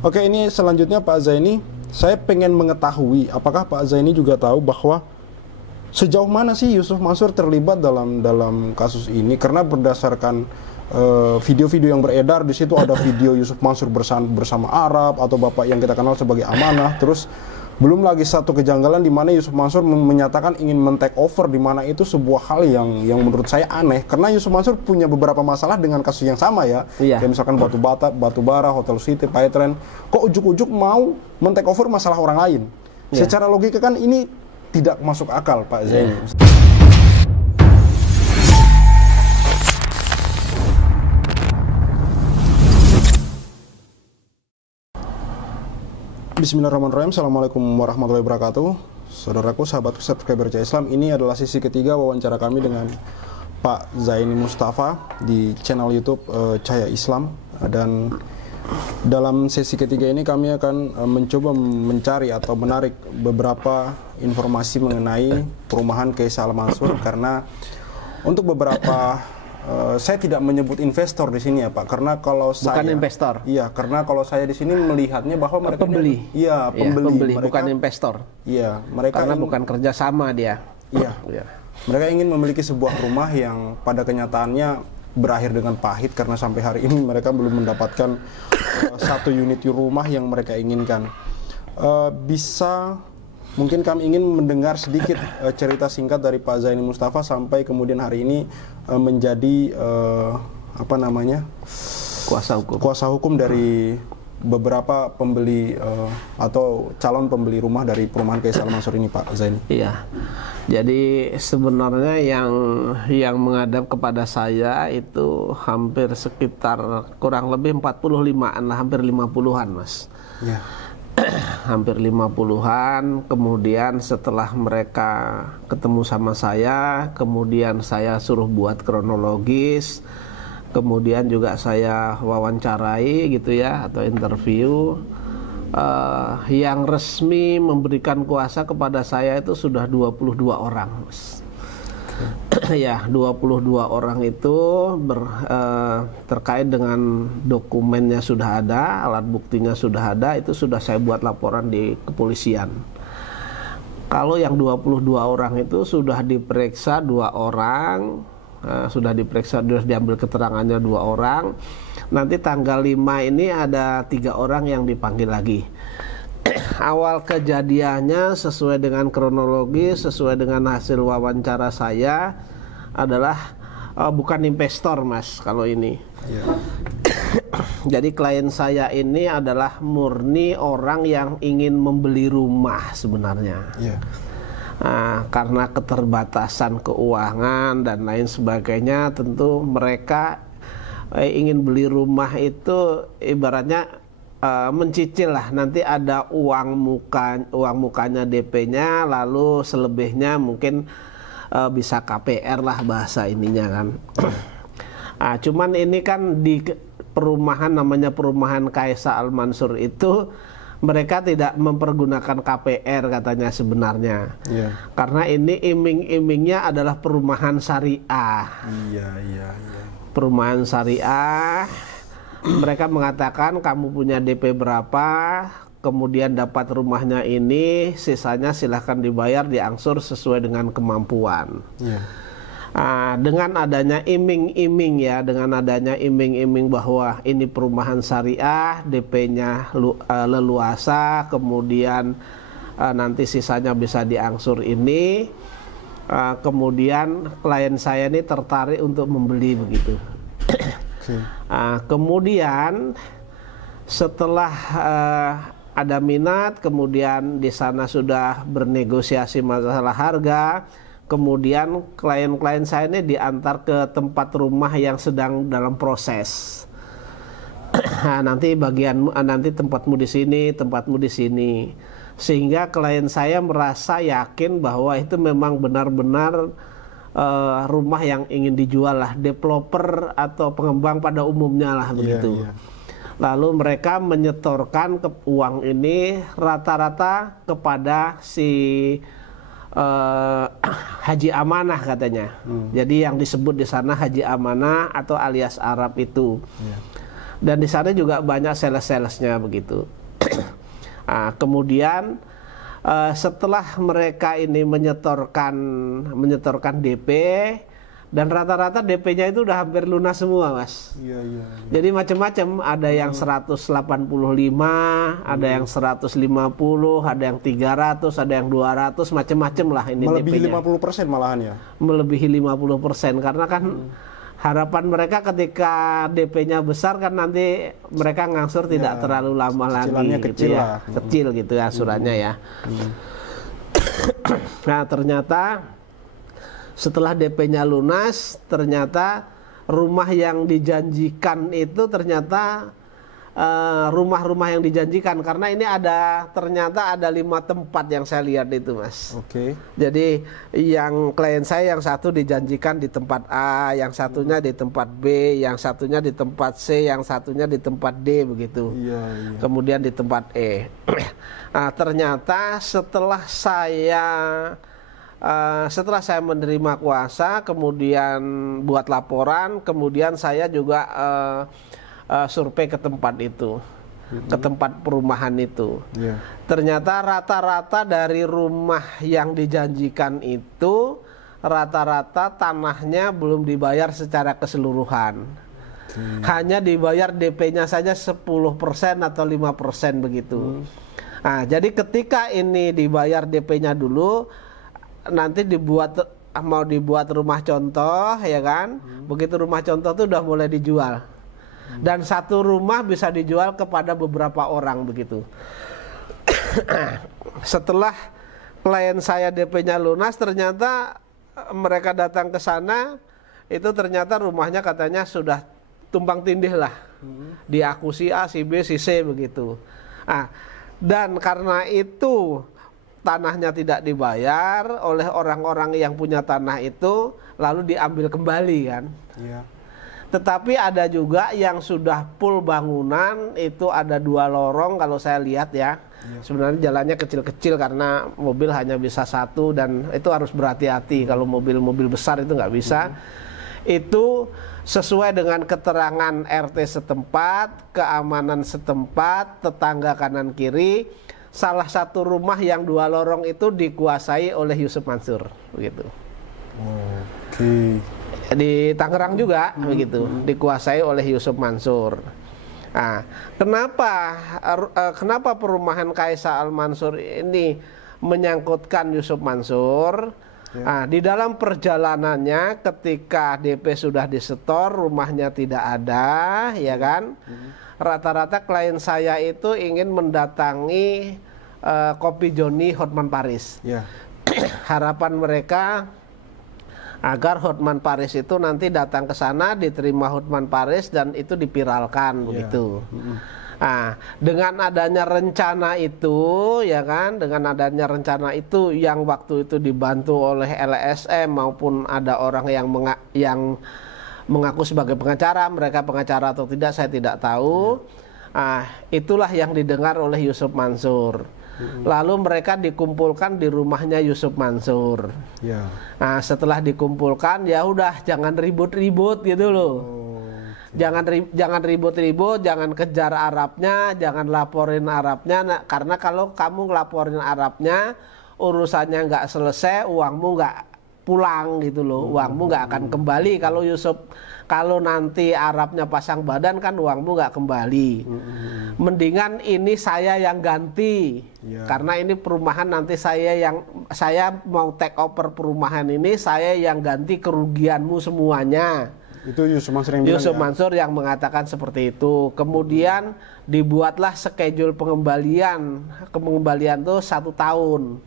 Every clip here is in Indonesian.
Oke, ini selanjutnya Pak Zaini, saya pengen mengetahui apakah Pak Zaini juga tahu bahwa sejauh mana sih Yusuf Mansur terlibat dalam kasus ini? Karena berdasarkan video-video yang beredar, di situ ada video Yusuf Mansur bersama Arab atau bapak yang kita kenal sebagai Amanah. Terus belum lagi satu kejanggalan di mana Yusuf Mansur menyatakan ingin men-take over, di mana itu sebuah hal yang menurut saya aneh. Karena Yusuf Mansur punya beberapa masalah dengan kasus yang sama ya. Iya. Kayak misalkan batu bara, Hotel City, Paytren. Kok ujuk-ujuk mau men-take over masalah orang lain? Iya. Secara logika kan ini tidak masuk akal, Pak Zaini. Bismillahirrahmanirrahim. Assalamualaikum warahmatullahi wabarakatuh. Saudaraku, sahabatku, subscriber Cahaya Islam, ini adalah sisi ketiga wawancara kami dengan Pak Zaini Mustafa di channel YouTube Cahaya Islam. Dan dalam sesi ketiga ini kami akan mencoba mencari atau menarik beberapa informasi mengenai perumahan Kaisal Mansur, karena untuk beberapa saya tidak menyebut investor di sini ya Pak, karena kalau saya Bukan investor. Iya, karena kalau saya di sini melihatnya bahwa mereka Pembeli. Iya, Ya, pembeli. pembeli, bukan investor. Iya, mereka Karena bukan kerjasama dia. Iya. Ya. Mereka ingin memiliki sebuah rumah yang pada kenyataannya berakhir dengan pahit, karena sampai hari ini mereka belum mendapatkan satu unit rumah yang mereka inginkan. Mungkin kami ingin mendengar sedikit cerita singkat dari Pak Zaini Mustafa sampai kemudian hari ini menjadi kuasa hukum dari beberapa pembeli atau calon pembeli rumah dari perumahan Kaisal Mansur ini, Pak Zaini. Iya. Jadi sebenarnya yang menghadap kepada saya itu hampir sekitar kurang lebih 45-an lah, hampir 50-an, Mas. Iya. Hampir 50-an. Kemudian setelah mereka ketemu sama saya, kemudian saya suruh buat kronologis, kemudian juga saya wawancarai gitu ya, atau interview. Yang resmi memberikan kuasa kepada saya itu sudah 22 orang, Mas. Ya, 22 orang itu terkait dengan dokumennya sudah ada, alat buktinya sudah ada, itu sudah saya buat laporan di kepolisian. Kalau yang 22 orang itu sudah diperiksa 2 orang, sudah diambil keterangannya 2 orang. Nanti tanggal 5 ini ada 3 orang yang dipanggil lagi. Awal kejadiannya sesuai dengan kronologi, sesuai dengan hasil wawancara saya adalah bukan investor, Mas, kalau ini. Iya. Jadi klien saya ini adalah murni orang yang ingin membeli rumah sebenarnya. Iya. Karena keterbatasan keuangan dan lain sebagainya, tentu mereka ingin beli rumah itu ibaratnya mencicil lah, nanti ada uang mukanya DP-nya, lalu selebihnya mungkin bisa KPR lah bahasa ininya kan. Cuman ini kan di perumahan, namanya perumahan Kaisal Mansur itu mereka tidak mempergunakan KPR katanya sebenarnya. Iya. Karena ini iming-imingnya adalah perumahan syariah. Iya. Perumahan syariah. Mereka mengatakan kamu punya DP berapa, kemudian dapat rumahnya ini, sisanya silahkan dibayar, diangsur sesuai dengan kemampuan. Iya. Dengan adanya iming-iming ya, dengan adanya iming-iming bahwa ini perumahan syariah, DP-nya leluasa, kemudian nanti sisanya bisa diangsur ini, kemudian klien saya ini tertarik untuk membeli begitu. Kemudian setelah ada minat, kemudian di sana sudah bernegosiasi masalah harga, kemudian klien-klien saya ini diantar ke tempat rumah yang sedang dalam proses. Nanti tempatmu di sini, tempatmu di sini, sehingga klien saya merasa yakin bahwa itu memang benar-benar rumah yang ingin dijual lah, developer atau pengembang pada umumnya lah begitu. Iya. Lalu mereka menyetorkan uang ini rata-rata kepada si Haji Amanah katanya. Jadi yang disebut di sana Haji Amanah atau alias Arab itu. Dan di sana juga banyak sales-salesnya begitu. Nah, kemudian setelah mereka ini menyetorkan DP, dan rata-rata DP-nya itu udah hampir lunas semua, Mas. Iya. Jadi macam-macam, ada yang 185, ada yang 150, ada yang 300, ada yang 200, macam-macam lah ini Melebihi DP-nya. 50% malahan ya. Melebihi 50%, karena kan harapan mereka ketika DP-nya besar kan nanti mereka ngangsur tidak terlalu lama lagi, kecil gitu ya. lah. Kecil gitu ya asurannya ya. Nah, ternyata setelah DP-nya lunas, ternyata rumah yang dijanjikan itu ternyata rumah-rumah yang dijanjikan, karena ini ternyata ada 5 tempat yang saya lihat itu, Mas. Oke. Jadi yang klien saya yang satu dijanjikan di tempat A, yang satunya di tempat B, yang satunya di tempat C, yang satunya di tempat D begitu. Iya. Kemudian di tempat E. Nah, ternyata setelah saya menerima kuasa, kemudian buat laporan, kemudian saya juga survei ke tempat itu, ke tempat perumahan itu. Ternyata rata-rata dari rumah yang dijanjikan itu, rata-rata tanahnya belum dibayar secara keseluruhan. Hanya dibayar DP-nya saja 10% atau 5% begitu. Nah, jadi ketika ini dibayar DP-nya dulu, nanti mau dibuat rumah contoh, ya kan? Begitu rumah contoh itu udah mulai dijual. Dan satu rumah bisa dijual kepada beberapa orang begitu. Setelah klien saya DP-nya lunas, ternyata mereka datang ke sana, itu ternyata rumahnya katanya sudah tumpang tindih lah. Diaku si A, si B, si C begitu. Dan karena itu tanahnya tidak dibayar oleh orang-orang yang punya tanah itu, lalu diambil kembali kan. Tetapi ada juga yang sudah full bangunan, itu ada 2 lorong kalau saya lihat ya. Sebenarnya jalannya kecil-kecil karena mobil hanya bisa 1, dan itu harus berhati-hati kalau mobil-mobil besar itu nggak bisa. Itu sesuai dengan keterangan RT setempat, keamanan setempat, tetangga kanan kiri. Salah satu rumah yang 2 lorong itu dikuasai oleh Yusuf Mansur begitu. Di Tangerang juga begitu, dikuasai oleh Yusuf Mansur. Nah, kenapa perumahan Kaisa Al Mansur ini menyangkutkan Yusuf Mansur? Nah, di dalam perjalanannya ketika DP sudah disetor, rumahnya tidak ada, ya kan? Rata-rata klien saya itu ingin mendatangi Kopi Joni Hotman Paris. Harapan mereka agar Hotman Paris itu nanti datang ke sana, diterima Hotman Paris, dan itu dipiralkan begitu. Nah, dengan adanya rencana itu, ya kan, dengan adanya rencana itu yang waktu itu dibantu oleh LSM maupun ada orang yang mengaku sebagai pengacara, mereka pengacara atau tidak saya tidak tahu. Itulah yang didengar oleh Yusuf Mansur. Lalu mereka dikumpulkan di rumahnya Yusuf Mansur. Nah, setelah dikumpulkan, ya udah jangan ribut-ribut gitu loh. Jangan ribut-ribut, jangan kejar Arabnya, jangan laporin Arabnya. Karena kalau kamu ngelaporin Arabnya, urusannya nggak selesai, uangmu nggak pulang gitu loh, uangmu nggak akan kembali. Kalau nanti Arabnya pasang badan kan uangmu nggak kembali. Mendingan ini saya yang ganti, karena ini perumahan nanti saya mau take over perumahan ini, saya yang ganti kerugianmu semuanya. Itu Yusuf Mansur yang bilang, Yusuf Mansur yang mengatakan seperti itu. Kemudian dibuatlah schedule pengembalian tuh 1 tahun.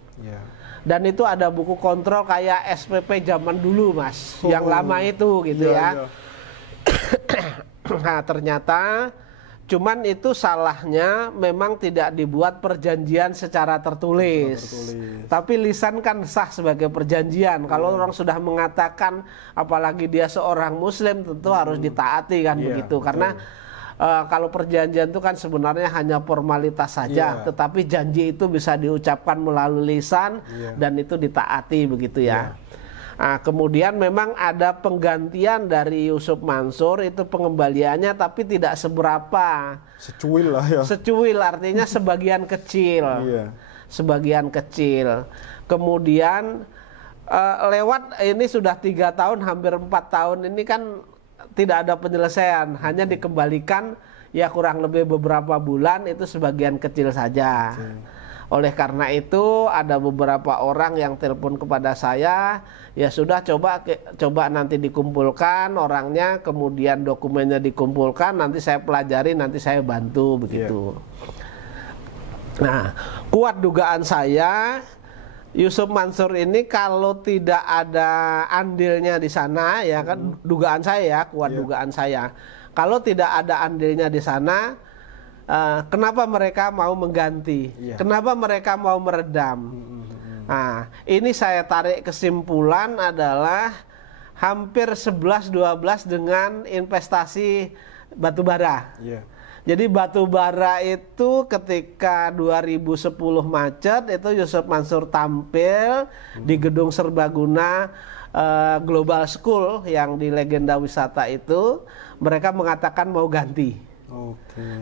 Dan itu ada buku kontrol kayak SPP zaman dulu, Mas, yang lama itu gitu ya. Nah, ternyata cuman itu salahnya memang tidak dibuat perjanjian secara tertulis. Tapi lisan kan sah sebagai perjanjian. Kalau orang sudah mengatakan, apalagi dia seorang muslim, tentu harus ditaati kan begitu. Karena kalau perjanjian itu kan sebenarnya hanya formalitas saja, tetapi janji itu bisa diucapkan melalui lisan dan itu ditaati begitu ya. Nah, kemudian memang ada penggantian dari Yusuf Mansur, itu pengembaliannya tapi tidak seberapa. Secuil lah ya. Secuil artinya sebagian kecil. Iya. Sebagian kecil. Kemudian lewat ini sudah 3 tahun, hampir 4 tahun ini kan tidak ada penyelesaian, hanya dikembalikan ya kurang lebih beberapa bulan, itu sebagian kecil saja. Oleh karena itu ada beberapa orang yang telepon kepada saya, ya sudah coba nanti dikumpulkan orangnya, kemudian dokumennya dikumpulkan, nanti saya pelajari, nanti saya bantu begitu. Nah, kuat dugaan saya Yusuf Mansur ini kalau tidak ada andilnya di sana, ya kan, dugaan saya ya, kuat dugaan saya. Kalau tidak ada andilnya di sana, kenapa mereka mau mengganti? Kenapa mereka mau meredam? Nah, ini saya tarik kesimpulan adalah hampir 11-12 dengan investasi batubara. Jadi batubara itu ketika 2010 macet, itu Yusuf Mansur tampil di gedung serbaguna Global School yang di Legenda Wisata itu, mereka mengatakan mau ganti.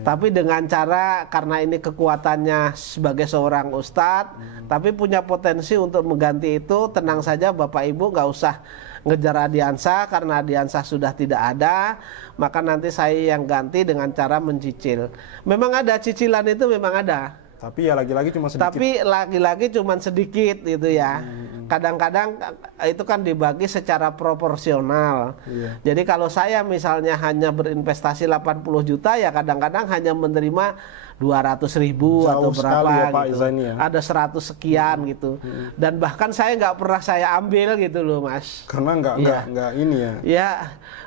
Tapi dengan cara, karena ini kekuatannya sebagai seorang ustadz, tapi punya potensi untuk mengganti itu, tenang saja Bapak Ibu, nggak usah ngejar Adiansa, karena Adiansa sudah tidak ada, maka nanti saya yang ganti dengan cara mencicil. Memang ada cicilan, itu memang ada. Tapi ya lagi-lagi cuma sedikit. Tapi lagi-lagi cuma sedikit gitu ya. Kadang-kadang itu kan dibagi secara proporsional. Jadi kalau saya misalnya hanya berinvestasi 80 juta, ya kadang-kadang hanya menerima 200.000 atau berapa ya, Pak gitu. Zaini, ya? Ada 100 sekian gitu. Dan bahkan saya nggak pernah saya ambil gitu loh, Mas. Karena nggak ini ya. Ya,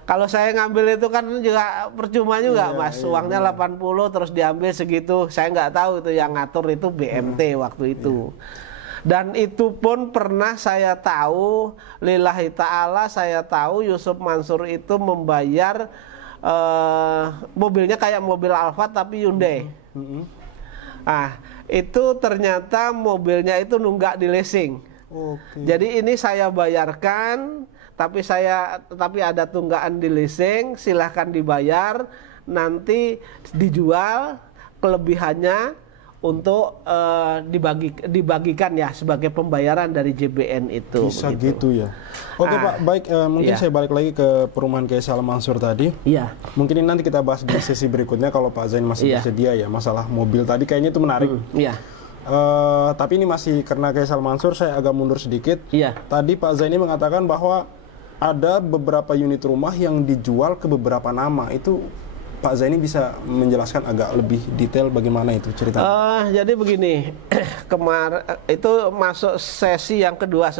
kalau saya ngambil itu kan juga percuma juga, Mas. Uangnya 80 terus diambil segitu. Saya nggak tahu itu, yang ngatur itu BMT waktu itu. Dan itu pun pernah saya tahu, lillahi ta'ala saya tahu Yusuf Mansur itu membayar mobilnya kayak mobil Alphard tapi Hyundai. Ah, itu ternyata mobilnya itu nunggak di leasing. Jadi ini saya bayarkan, tapi ada tunggakan di leasing, silahkan dibayar, nanti dijual kelebihannya untuk dibagikan ya sebagai pembayaran dari JBN itu. Bisa gitu ya. Oke Pak, baik, mungkin saya balik lagi ke perumahan Kiai Salam Mansur tadi. Mungkin ini nanti kita bahas di sesi berikutnya kalau Pak Zain masih bersedia ya, masalah mobil tadi kayaknya itu menarik. Tapi ini masih karena Kiai Salam Mansur, saya agak mundur sedikit. Tadi Pak Zaini mengatakan bahwa ada beberapa unit rumah yang dijual ke beberapa nama. Itu Pak Zaini bisa menjelaskan agak lebih detail bagaimana itu ceritanya? Jadi begini, kemarin itu masuk sesi yang kedua,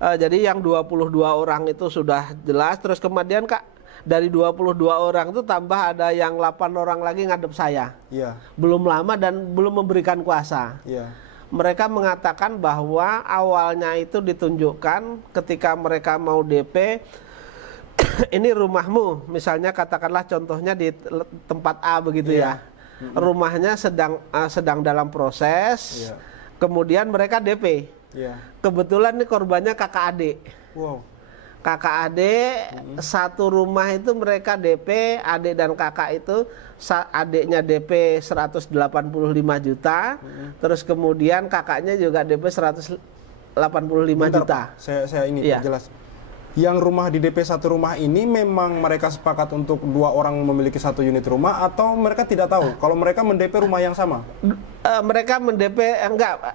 jadi yang 22 orang itu sudah jelas, terus kemudian dari 22 orang itu tambah ada yang 8 orang lagi ngadep saya. Belum lama dan belum memberikan kuasa. Mereka mengatakan bahwa awalnya itu ditunjukkan ketika mereka mau DP, ini rumahmu, misalnya katakanlah contohnya di tempat A begitu ya. Rumahnya sedang dalam proses, kemudian mereka DP. Kebetulan nih korbannya kakak adik. Kakak adik, satu rumah itu mereka DP, adik dan kakak itu, adiknya DP 185 juta, terus kemudian kakaknya juga DP 185 juta. Pak, saya ini jelas. Yang rumah di DP satu rumah ini memang mereka sepakat untuk 2 orang memiliki 1 unit rumah, atau mereka tidak tahu kalau mereka mendp rumah yang sama? Mereka mendp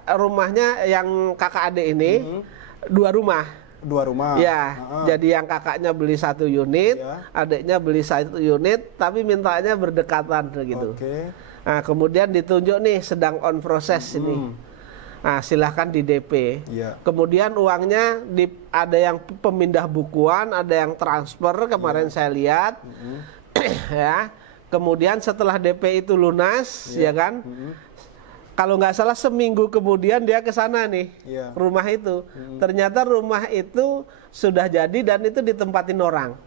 rumahnya yang kakak adik ini 2 rumah. 2 rumah. Jadi yang kakaknya beli 1 unit, adiknya beli 1 unit, tapi mintanya berdekatan gitu. Nah, kemudian ditunjuk nih sedang on proses ini. Nah, silahkan di DP. Kemudian uangnya ada yang pemindah bukuan, ada yang transfer kemarin saya lihat. Ya. Kemudian setelah DP itu lunas, ya kan? Kalau nggak salah seminggu kemudian dia ke sana nih, rumah itu. Ternyata rumah itu sudah jadi dan itu ditempatin orang.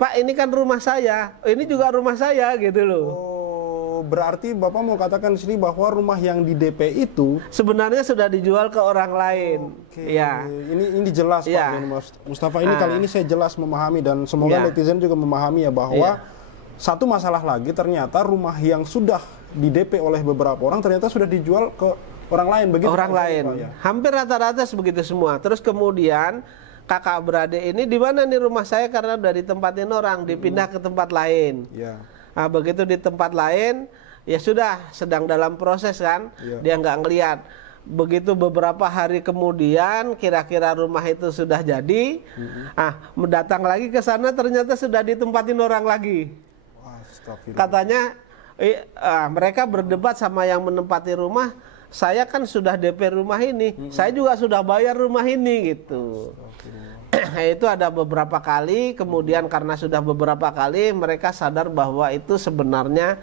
Pak, ini kan rumah saya, ini juga rumah saya gitu loh. Oh, berarti Bapak mau katakan di sini bahwa rumah yang di DP itu sebenarnya sudah dijual ke orang lain. Oke. Ya. Ini jelas Pak Ya. Zaini Mustafa. Ini kali ini saya jelas memahami dan semoga Ya. netizen juga memahami ya bahwa satu masalah lagi ternyata rumah yang sudah di DP oleh beberapa orang ternyata sudah dijual ke orang lain begitu. Orang Pak Zaini, lain. Pak, ya? Hampir rata-rata sebegitu semua. Terus kemudian kakak beradik ini di mana nih rumah saya karena udah ditempatin orang, dipindah ke tempat lain. Ya. Nah, begitu di tempat lain, ya sudah sedang dalam proses kan, dia nggak ngelihat. Begitu beberapa hari kemudian, kira-kira rumah itu sudah jadi, mendatang lagi ke sana ternyata sudah ditempatin orang lagi. Astagfirullah. Katanya mereka berdebat sama yang menempati rumah. Saya kan sudah DP rumah ini, saya juga sudah bayar rumah ini gitu. Itu ada beberapa kali, kemudian karena sudah beberapa kali mereka sadar bahwa itu sebenarnya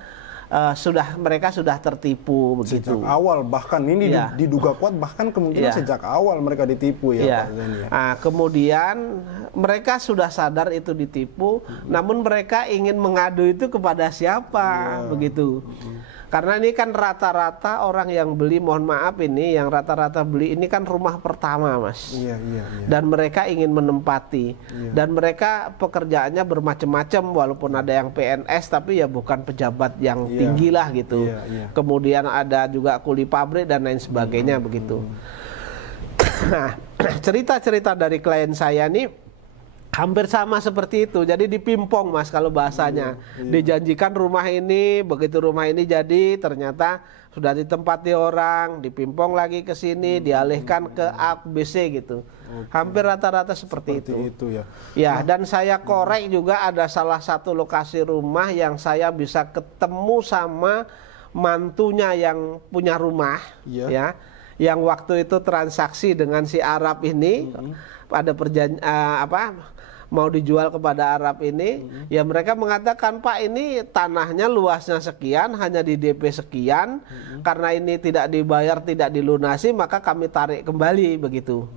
mereka sudah tertipu begitu. Sejak awal bahkan ini diduga kuat bahkan kemungkinan sejak awal mereka ditipu ya Pak Zaini. Ya. Nah, kemudian mereka sudah sadar itu ditipu, namun mereka ingin mengadu itu kepada siapa begitu. Karena ini kan rata-rata orang yang beli, mohon maaf ini, yang rata-rata beli ini kan rumah pertama, Mas. Iya. Dan mereka ingin menempati. Dan mereka pekerjaannya bermacam-macam, walaupun ada yang PNS, tapi ya bukan pejabat yang tinggi lah gitu. Kemudian ada juga kuli pabrik dan lain sebagainya begitu. Nah, cerita-cerita dari klien saya nih hampir sama seperti itu. Jadi dipimpong, Mas, kalau bahasanya. Dijanjikan rumah ini, begitu rumah ini jadi ternyata sudah ditempati orang, dipimpong lagi ke sini, dialihkan ke A, B, C gitu. Hampir rata-rata seperti itu. Ya, dan saya korek juga ada salah satu lokasi rumah yang saya bisa ketemu sama mantunya yang punya rumah, ya. Yang waktu itu transaksi dengan si Arab ini, ada perjanjian mau dijual kepada Arab ini, ya mereka mengatakan, Pak, ini tanahnya luasnya sekian, hanya di DP sekian, karena ini tidak dibayar, tidak dilunasi, maka kami tarik kembali begitu.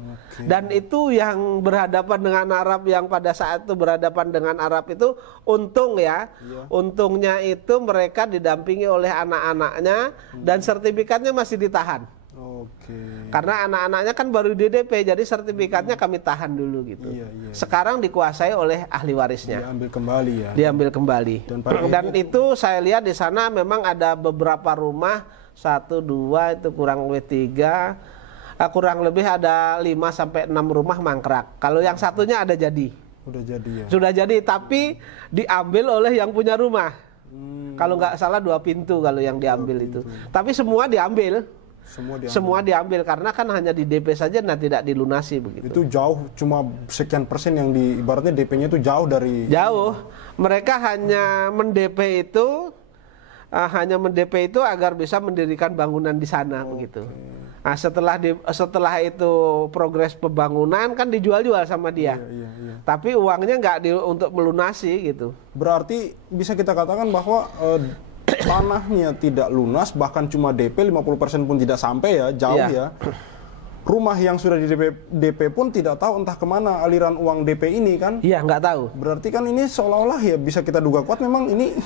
Dan itu yang berhadapan dengan Arab, yang pada saat itu berhadapan dengan Arab itu untung ya, untungnya itu mereka didampingi oleh anak-anaknya dan sertifikatnya masih ditahan. Karena anak-anaknya kan baru di DP, jadi sertifikatnya kami tahan dulu gitu. Sekarang dikuasai oleh ahli warisnya. Diambil kembali ya. Diambil kembali. Dan itu saya lihat di sana memang ada beberapa rumah, 1, 2 itu kurang lebih 3, kurang lebih ada 5 sampai 6 rumah mangkrak. Kalau yang satunya ada jadi. Udah jadi ya. Sudah jadi, tapi diambil oleh yang punya rumah. Kalau nggak salah 2 pintu kalau yang diambil itu. Tapi semua diambil. Semua diambil karena kan hanya di DP saja, nah tidak dilunasi begitu. Itu jauh, cuma sekian persen yang di ibaratnya DP-nya itu jauh dari. Jauh. Mereka hanya mendP itu, agar bisa mendirikan bangunan di sana begitu. Nah, setelah itu progres pembangunan kan dijual-jual sama dia. Tapi uangnya nggak untuk melunasi gitu. Berarti bisa kita katakan bahwa tanahnya tidak lunas, bahkan cuma DP 50% pun tidak sampai ya, jauh ya. Rumah yang sudah di DP pun tidak tahu entah kemana aliran uang DP ini kan. Iya, nggak tahu. Berarti kan ini seolah-olah ya bisa kita duga kuat memang ini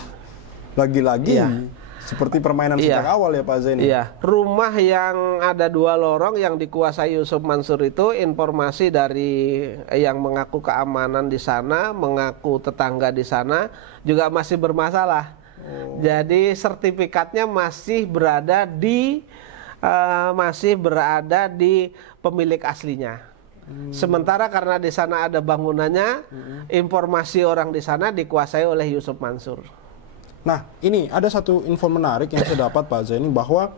lagi-lagi seperti permainan sejak awal ya Pak Zaini. Iya, rumah yang ada 2 lorong yang dikuasai Yusuf Mansur itu, informasi dari yang mengaku keamanan di sana, mengaku tetangga di sana juga masih bermasalah. Jadi sertifikatnya masih berada di pemilik aslinya. Sementara karena di sana ada bangunannya, informasi orang di sana dikuasai oleh Yusuf Mansur. Nah, ini ada satu info menarik yang saya dapat Pak Zaini, bahwa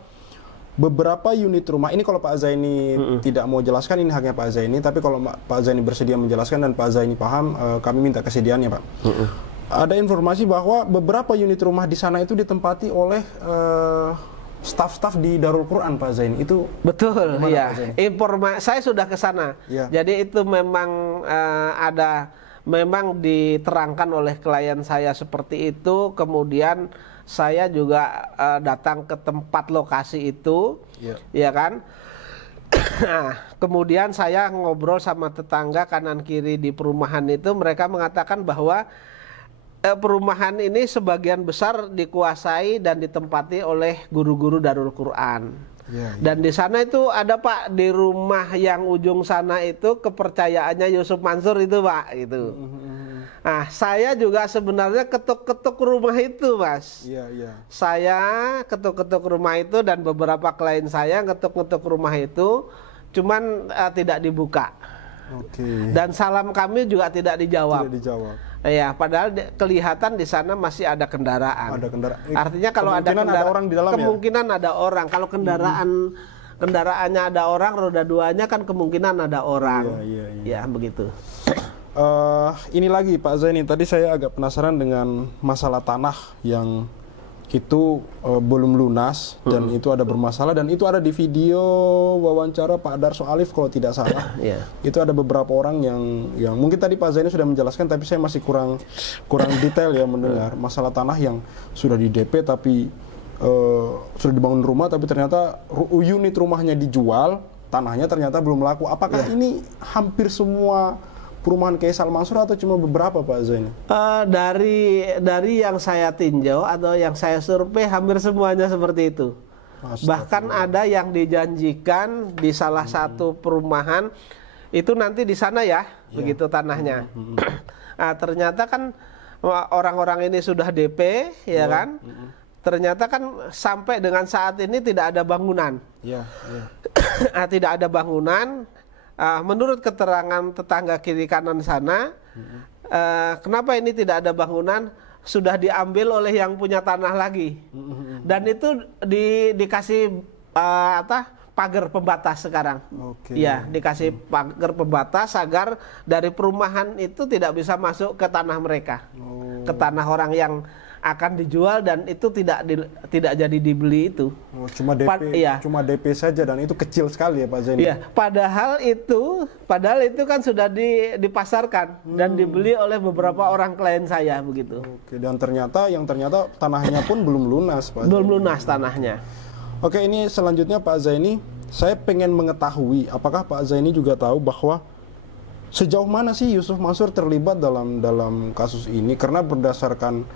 beberapa unit rumah ini, kalau Pak Zaini tidak mau jelaskan ini haknya Pak Zaini, tapi kalau Pak Zaini bersedia menjelaskan dan Pak Zaini paham, kami minta kesediaannya Pak. Ada informasi bahwa beberapa unit rumah di sana itu ditempati oleh staf-staf di Darul Quran Pak Zaini. Itu betul ya. Saya sudah ke sana. Jadi itu memang memang diterangkan oleh klien saya seperti itu. Kemudian saya juga datang ke tempat lokasi itu, ya kan. Nah, kemudian saya ngobrol sama tetangga kanan kiri di perumahan itu, mereka mengatakan bahwa perumahan ini sebagian besar dikuasai dan ditempati oleh guru-guru Darul Quran. Dan di sana itu ada Pak, di rumah yang ujung sana itu kepercayaannya Yusuf Mansur itu Pak, gitu. Nah, saya juga sebenarnya ketuk-ketuk rumah itu, Mas. Saya ketuk-ketuk rumah itu dan beberapa klien saya ketuk-ketuk rumah itu, cuman tidak dibuka. Dan salam kami juga tidak dijawab. Ya, padahal kelihatan di sana masih ada kendaraan. Artinya kalau ada orang di dalam, kemungkinan ada orang. Kalau kendaraannya ada orang, roda duanya kan kemungkinan ada orang. Ya, begitu. Ini lagi Pak Zaini, tadi saya agak penasaran dengan masalah tanah yang itu belum lunas dan itu ada bermasalah, dan itu ada di video wawancara Pak Darso Alif kalau tidak salah. Itu ada beberapa orang yang mungkin tadi Pak Zaini sudah menjelaskan, tapi saya masih kurang detail ya mendengar masalah tanah yang sudah di DP tapi sudah dibangun rumah, tapi ternyata unit rumahnya dijual, tanahnya ternyata belum laku. Apakah ini hampir semua perumahan Kaisal Mansur atau cuma beberapa Pak Zaini? Dari yang saya tinjau atau yang saya survei hampir semuanya seperti itu. Bahkan ada yang dijanjikan di salah satu perumahan itu nanti di sana ya, begitu tanahnya. Nah, ternyata kan orang-orang ini sudah DP, ya kan? Ternyata kan sampai dengan saat ini tidak ada bangunan. Tidak ada bangunan. Menurut keterangan tetangga kiri kanan sana, kenapa ini tidak ada bangunan? Sudah diambil oleh yang punya tanah lagi, dan itu dikasih pagar pembatas sekarang. Ya, dikasih pagar pembatas agar dari perumahan itu tidak bisa masuk ke tanah mereka, ke tanah orang yang akan dijual, dan itu tidak jadi dibeli itu. Cuma DP saja, dan itu kecil sekali ya Pak Zaini. Padahal itu kan sudah dipasarkan dan dibeli oleh beberapa orang klien saya begitu. Dan ternyata tanahnya pun belum lunas Pak. Belum lunas tanahnya. Ini selanjutnya Pak Zaini, saya pengen mengetahui apakah Pak Zaini juga tahu bahwa sejauh mana sih Yusuf Mansur terlibat dalam kasus ini, karena berdasarkan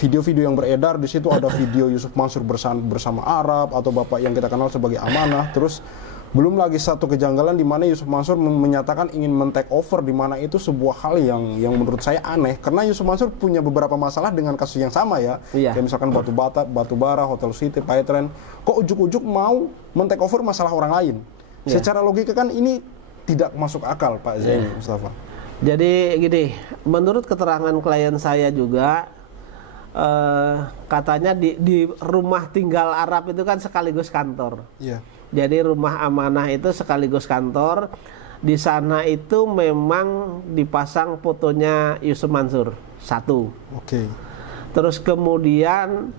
video-video yang beredar di situ ada video Yusuf Mansur bersama Arab atau bapak yang kita kenal sebagai Amanah. Terus belum lagi satu kejanggalan di mana Yusuf Mansur menyatakan ingin men-take over, di mana itu sebuah hal yang menurut saya aneh, karena Yusuf Mansur punya beberapa masalah dengan kasus yang sama ya. Kayak misalkan batu bara, Hotel City, Paetren. Kok ujuk-ujuk mau men-take over masalah orang lain? Secara logika kan ini tidak masuk akal Pak Zaini Mustafa. Jadi gini, menurut keterangan klien saya juga, katanya di rumah tinggal Arab itu kan sekaligus kantor. Jadi rumah Amanah itu sekaligus kantor. Di sana itu memang dipasang fotonya Yusuf Mansur satu. Terus kemudian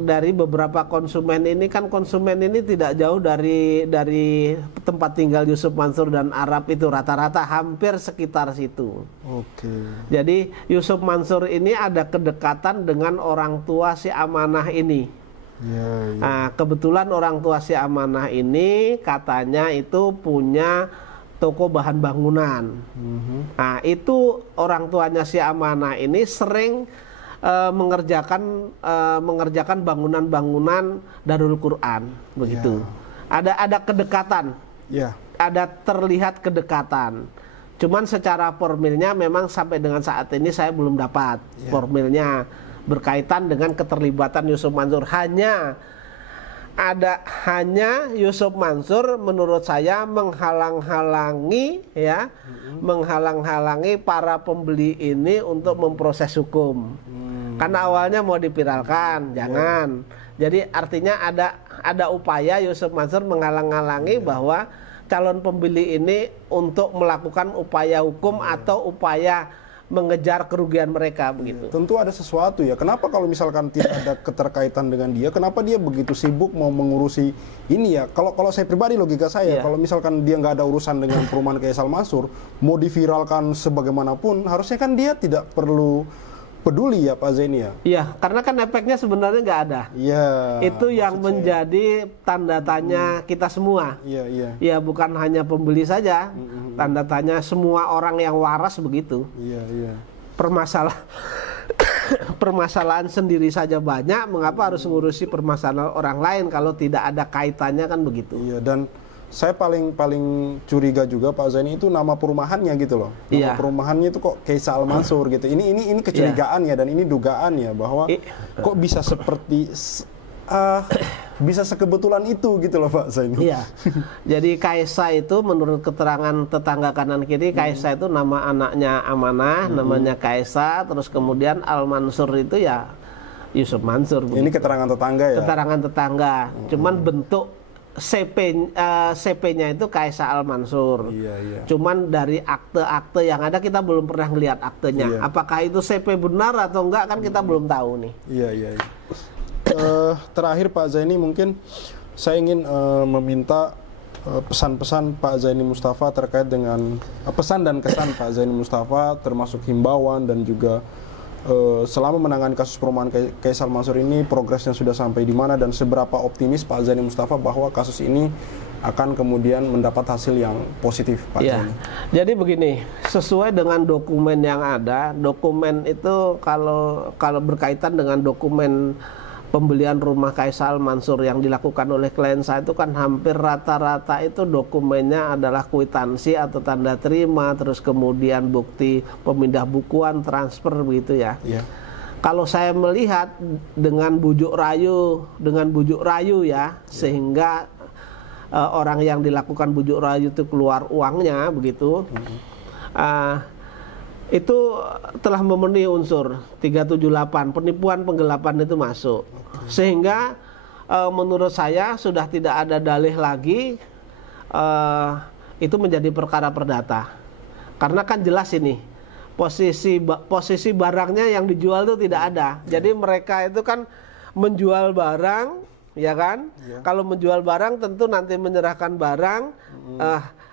dari beberapa konsumen ini kan, konsumen ini tidak jauh dari tempat tinggal Yusuf Mansur dan Arab itu, rata-rata hampir sekitar situ. Jadi Yusuf Mansur ini ada kedekatan dengan orang tua si Amanah ini. Nah, kebetulan orang tua si Amanah ini katanya itu punya toko bahan bangunan. Nah, itu orang tuanya si Amanah ini sering mengerjakan bangunan-bangunan Darul Quran begitu. Ada kedekatan. Ada terlihat kedekatan. Cuman secara formilnya memang sampai dengan saat ini saya belum dapat formilnya berkaitan dengan keterlibatan Yusuf Mansur. Hanya Yusuf Mansur menurut saya menghalang-halangi para pembeli ini untuk memproses hukum. Karena awalnya mau dipiralkan, jangan. Jadi artinya ada upaya Yusuf Mansur menghalang-halangi bahwa calon pembeli ini untuk melakukan upaya hukum atau upaya mengejar kerugian mereka begitu. Tentu ada sesuatu ya. Kenapa kalau misalkan tidak ada keterkaitan dengan dia, kenapa dia begitu sibuk mau mengurusi ini ya? Kalau saya pribadi, logika saya, kalau misalkan dia nggak ada urusan dengan perumahan Kaisal Mansur, mau diviralkan sebagaimanapun, harusnya kan dia tidak perlu peduli ya Pak Zaini ya? Iya, karena kan efeknya sebenarnya nggak ada. Itu yang menjadi tanda tanya kita semua. Ya, bukan hanya pembeli saja, tanda tanya semua orang yang waras begitu. permasalahan sendiri saja banyak, mengapa harus ngurusi permasalahan orang lain kalau tidak ada kaitannya, kan begitu. Iya, dan saya paling curiga juga Pak Zaini itu nama perumahannya gitu loh. Nama perumahannya itu kok Kaisa Al Mansur gitu. Ini kecurigaan ya, dan ini dugaan ya bahwa kok bisa seperti bisa sekebetulan itu gitu loh Pak Zaini. Iya. Jadi Kaisa itu menurut keterangan tetangga kanan kiri, Kaisa itu nama anaknya Amanah, namanya Kaisa, terus kemudian Al Mansur itu ya Yusuf Mansur. Ini keterangan tetangga ya. Keterangan tetangga. Cuman bentuk CP-nya itu Kaisa Al Mansur. Iya. Cuman dari akte-akte yang ada kita belum pernah lihat aktenya. Iya. Apakah itu CP benar atau enggak kan kita belum tahu nih. Iya. Terakhir Pak Zaini, mungkin saya ingin meminta pesan-pesan Pak Zaini Mustafa terkait dengan pesan dan kesan Pak Zaini Mustafa, termasuk himbauan dan juga selama menangani kasus perumahan Kaisa Al Mansur ini, progresnya sudah sampai di mana dan seberapa optimis Pak Zaini Mustafa bahwa kasus ini akan kemudian mendapat hasil yang positif Pak Zaini. Jadi begini, sesuai dengan dokumen yang ada, dokumen itu kalau berkaitan dengan dokumen pembelian rumah Kaisa Al Mansur yang dilakukan oleh klien saya itu kan hampir rata-rata itu dokumennya adalah kwitansi atau tanda terima, terus kemudian bukti pemindah bukuan, transfer begitu ya. Kalau saya melihat dengan bujuk rayu ya, sehingga orang yang dilakukan bujuk rayu itu keluar uangnya begitu. Itu telah memenuhi unsur 378, penipuan penggelapan itu masuk. Sehingga menurut saya sudah tidak ada dalih lagi itu menjadi perkara perdata. Karena kan jelas ini posisi barangnya yang dijual itu tidak ada. Jadi mereka itu kan menjual barang, ya kan? Kalau menjual barang tentu nanti menyerahkan barang,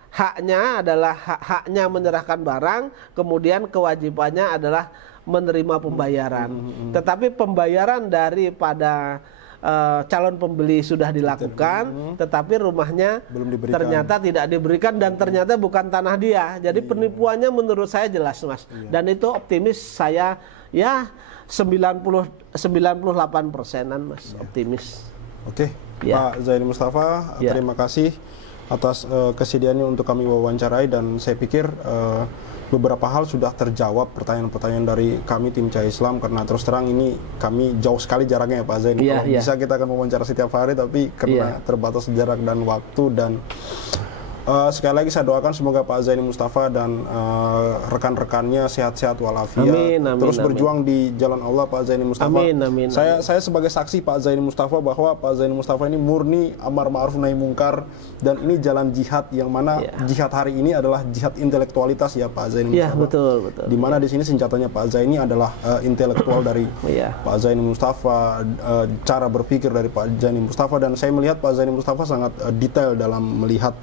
haknya adalah haknya menyerahkan barang, kemudian kewajibannya adalah menerima pembayaran. Tetapi pembayaran daripada calon pembeli sudah dilakukan, tetapi rumahnya ternyata tidak diberikan dan ternyata bukan tanah dia. Jadi penipuannya menurut saya jelas, Mas. Dan itu optimis saya ya 98%-an, Mas, optimis. Oke, Pak Zaini Mustafa, terima kasih atas kesediaannya untuk kami wawancarai, dan saya pikir beberapa hal sudah terjawab pertanyaan-pertanyaan dari kami tim Cahaya Islam, karena terus terang ini kami jauh sekali jaraknya ya Pak Zaini. Kalau bisa kita akan wawancara setiap hari, tapi karena terbatas jarak dan waktu, dan sekali lagi saya doakan semoga Pak Zaini Mustafa dan rekan-rekannya sehat-sehat walafiat, terus berjuang di jalan Allah Pak Zaini Mustafa. Amin. Saya sebagai saksi Pak Zaini Mustafa bahwa Pak Zaini Mustafa ini murni amar ma'ruf nahi mungkar, dan ini jalan jihad yang mana jihad hari ini adalah jihad intelektualitas ya Pak Zaini Mustafa. Betul. Di mana di sini senjatanya Pak Zaini adalah intelektual dari Pak Zaini Mustafa, cara berpikir dari Pak Zaini Mustafa, dan saya melihat Pak Zaini Mustafa sangat detail dalam melihat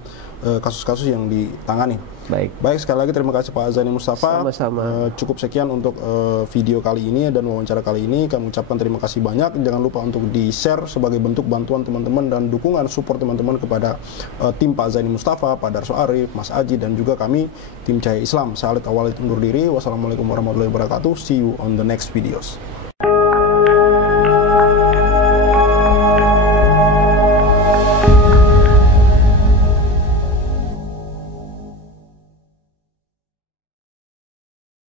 kasus-kasus yang ditangani. Baik, sekali lagi terima kasih Pak Zaini Mustafa. Sama-sama. Cukup sekian untuk video kali ini dan wawancara kali ini. Kami ucapkan terima kasih banyak. Jangan lupa untuk di-share sebagai bentuk bantuan teman-teman dan dukungan support teman-teman kepada tim Pak Zaini Mustafa, Pak Darso Arif, Mas Aji, dan juga kami tim Cahaya Islam. Saya Khalid Awalid undur diri. Wassalamualaikum warahmatullahi wabarakatuh. See you on the next videos.